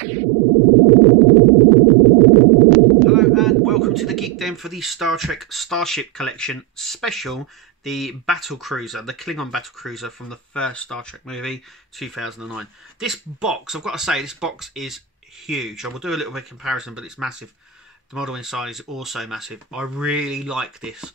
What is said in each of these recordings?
and welcome to the Geek Den for the Star Trek Starship Collection special, the Battlecruiser, the Klingon Battlecruiser from the first Star Trek movie, 2009. This box, I've got to say, this box is huge. I will do a little bit of comparison, but it's massive. The model inside is also massive. I really like this.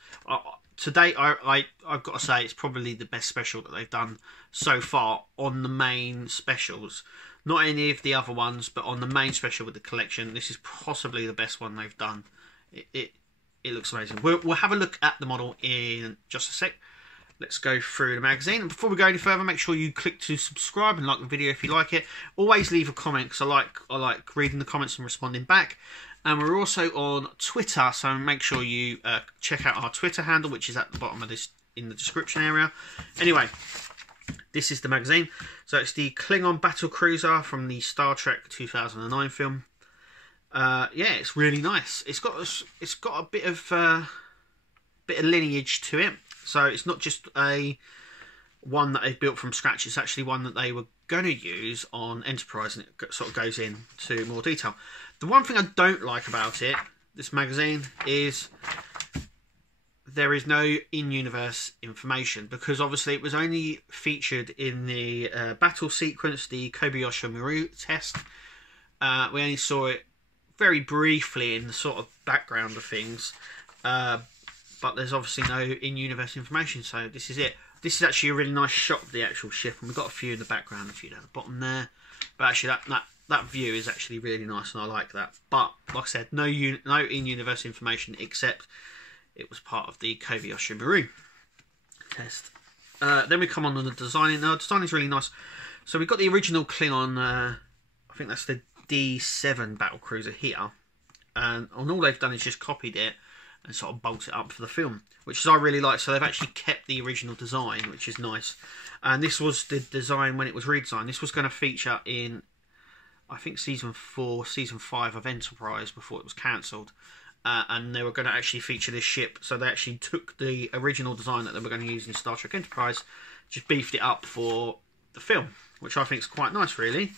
Today, I've got to say, it's probably the best special that they've done so far on the main specials. Not any of the other ones, but on the main special with the collection, this is possibly the best one they've done. It looks amazing. We'll have a look at the model in just a sec. Let's go through the magazine. And before we go any further, make sure you click to subscribe and like the video if you like it. Always leave a comment, because I like reading the comments and responding back. And we're also on Twitter, so make sure you check out our Twitter handle, which is at the bottom of this in the description area. Anyway, this is the magazine. So it's the Klingon Battlecruiser from the Star Trek 2009 film. Yeah, it's really nice. It's got a bit of lineage to it. So it's not just one that they built from scratch. It's actually one that they were going to use on Enterprise, and it sort of goes into more detail. The one thing I don't like about it, this magazine, is there is no in-universe information, because obviously it was only featured in the battle sequence, the Kobayashi Maru test. We only saw it very briefly in the sort of background of things, but there's obviously no in-universe information, so this is it. This is actually a really nice shot of the actual ship, and we've got a few in the background, a few down the bottom there. But actually, that view is actually really nice, and I like that. But like I said, no in-universe information, except it was part of the Kobayashi Maru test. Then we come on to the designing. Now, the design is really nice. So we've got the original Klingon. I think that's the D7 Battlecruiser here, and all they've done is just copied it and sort of bolt it up for the film, which I really like. So they've actually kept the original design, which is nice. And this was the design when it was redesigned. This was going to feature in, I think, season 4, season 5 of Enterprise before it was cancelled. And they were going to actually feature this ship. So they actually took the original design that they were going to use in Star Trek Enterprise, just beefed it up for the film, which I think is quite nice, really.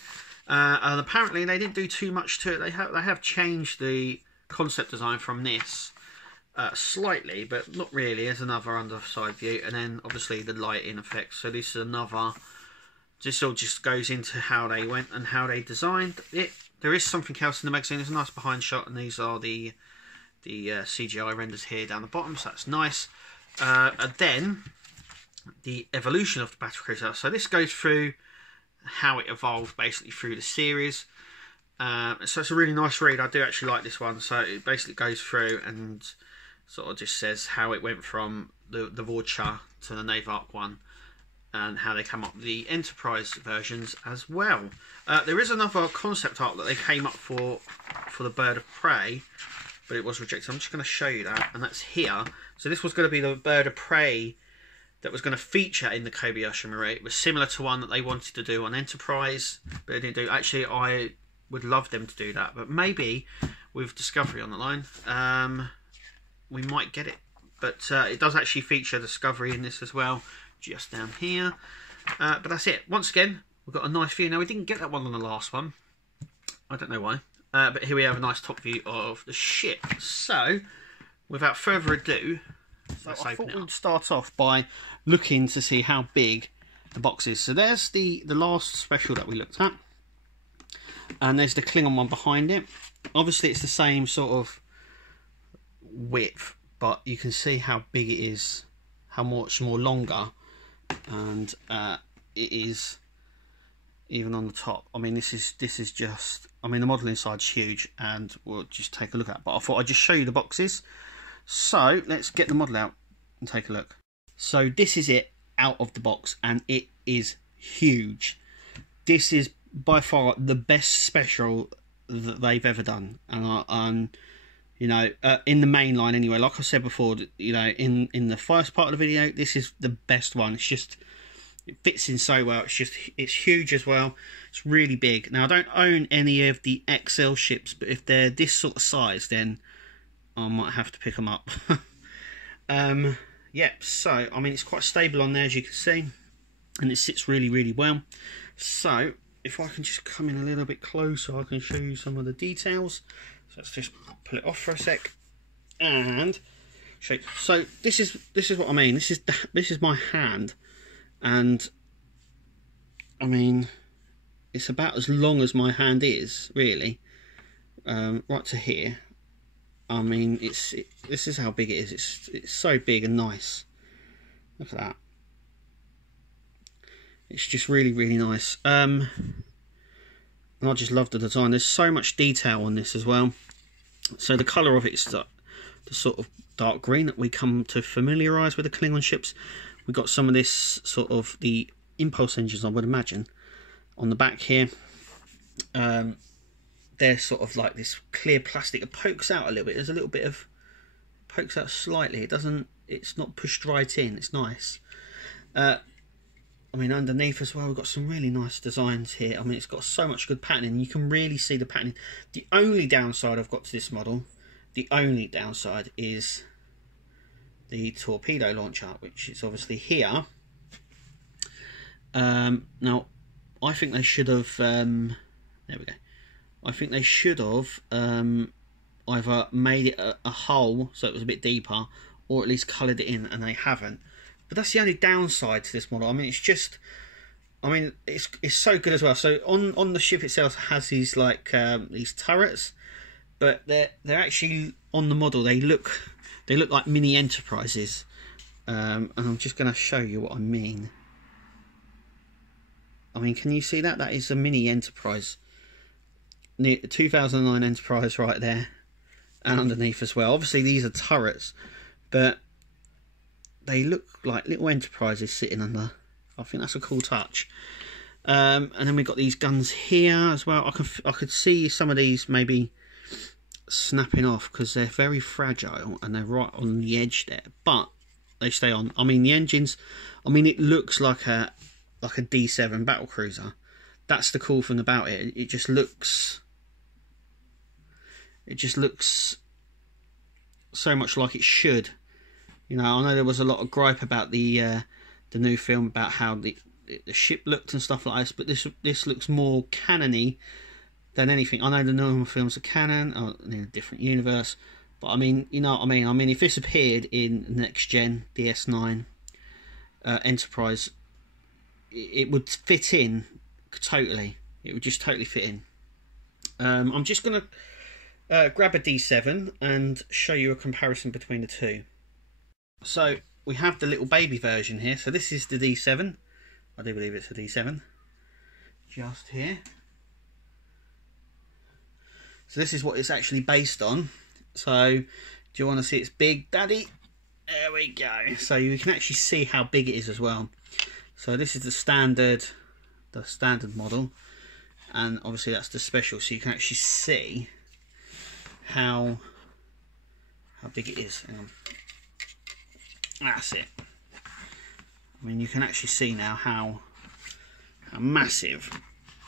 And apparently they didn't do too much to it. They have changed the concept design from this slightly, but not really. There's another underside view, and then obviously the lighting effects. So this is another. This all just goes into how they went and how they designed it. There is something else in the magazine. There's a nice behind shot, and these are the CGI renders here down the bottom, so that's nice. And then the evolution of the Battlecruiser. So this goes through how it evolved basically through the series. So it's a really nice read. I do actually like this one. So it basically goes through and sort of just says how it went from the Vorcha to the Navark one, and how they come up with the Enterprise versions as well. There is another concept art that they came up for the Bird of Prey, but it was rejected. I'm just going to show you that, and that's here. So this was going to be the Bird of Prey that was going to feature in the Kobayashi Maru. It was similar to one that they wanted to do on Enterprise, but they didn't do. Actually, I would love them to do that, but maybe with Discovery on the line, we might get it. But it does actually feature Discovery in this as well, just down here. But that's it. Once again, we've got a nice view. Now, we didn't get that one on the last one. I don't know why. But here we have a nice top view of the ship. So, without further ado, let's open it up. We'd start off by looking to see how big the box is. So there's the last special that we looked at. And there's the Klingon one behind it. Obviously, it's the same sort of width, but you can see how big it is, how much more longer, and it is even on the top. I mean, this is just, I mean, the model inside's huge, and we'll just take a look at it. But I thought I'd just show you the boxes. So let's get the model out and take a look. So this is it out of the box, and it is huge. This is by far the best special that they've ever done, and you know, in the main line anyway. Like I said before, you know, in the first part of the video, this is the best one. It's just, it fits in so well. It's huge as well. It's really big. Now, I don't own any of the XL ships, but if they're this sort of size, then I might have to pick them up. Yeah, so I mean, it's quite stable on there, as you can see, and it sits really, really well. So if I can just come in a little bit closer, I can show you some of the details. So let's just pull it off for a sec and show you. So this is what I mean. This is my hand, and I mean it's about as long as my hand is, really, right to here. I mean this is how big it is. It's so big and nice. Look at that. It's just really, really nice. And I just love the design. There's so much detail on this as well. So the colour of it is the sort of dark green that we come to familiarise with the Klingon ships. We've got some of this sort of the impulse engines, I would imagine, on the back here. They're sort of like this clear plastic. It pokes out a little bit. There's a little bit of pokes out slightly. It's not pushed right in. It's nice. I mean, underneath as well, we've got some really nice designs here. I mean, it's got so much good patterning. You can really see the patterning. The only downside I've got to this model, the only downside is the torpedo launcher, which is obviously here. Now, I think they should have, there we go. I think they should have either made it a hole so it was a bit deeper, or at least coloured it in, and they haven't. But that's the only downside to this model. I mean, it's just, I mean, it's so good as well. So on the ship itself has these like these turrets, but they're actually on the model. They look like mini Enterprises, and I'm just going to show you what I mean. I mean, can you see that? That is a mini Enterprise, the 2009 Enterprise right there, and underneath as well. Obviously, these are turrets, but they look like little Enterprises sitting under. I think that's a cool touch. And then we've got these guns here as well. I could see some of these maybe snapping off because they're very fragile and they're right on the edge there, but they stay on. I mean, the engines, I mean, it looks like a D7 battlecruiser. That's the cool thing about it. It just looks so much like it should. You know, I know there was a lot of gripe about the new film about how the ship looked and stuff like this, but this looks more canon-y than anything. I know the normal films are canon, or in a different universe, but I mean, you know what I mean. I mean, if this appeared in Next Gen, the S9 Enterprise, it would fit in totally. It would just totally fit in. I'm just gonna grab a D7 and show you a comparison between the two. So we have the little baby version here. So this is the D7. I do believe it's a D7. Just here. So this is what it's actually based on. So do you want to see its big daddy? There we go. So you can actually see how big it is as well. So this is the standard model, and obviously that's the special. So you can actually see how big it is. Hang on. That's it. I mean, you can actually see now how massive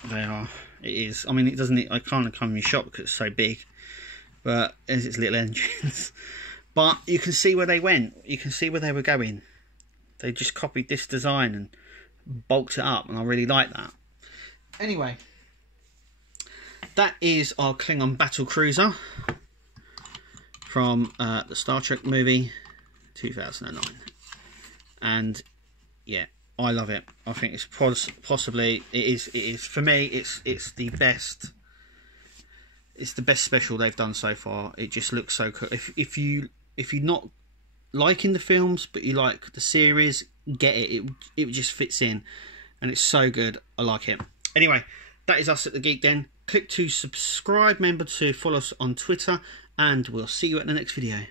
they are. It is. I mean, it doesn't. I can't come in your shop because it's so big. But there's its little engines. But you can see where they went. You can see where they were going. They just copied this design and bulked it up, and I really like that. Anyway, that is our Klingon Battlecruiser from the Star Trek movie 2009, and yeah, I love it. I think it's possibly it is for me. It's the best. It's the best special they've done so far. It just looks so cool. If you're not liking the films but you like the series, get it. It just fits in, and it's so good. I like it. Anyway, that is us at the Geek Den. Click to subscribe. Remember to follow us on Twitter, and we'll see you at the next video.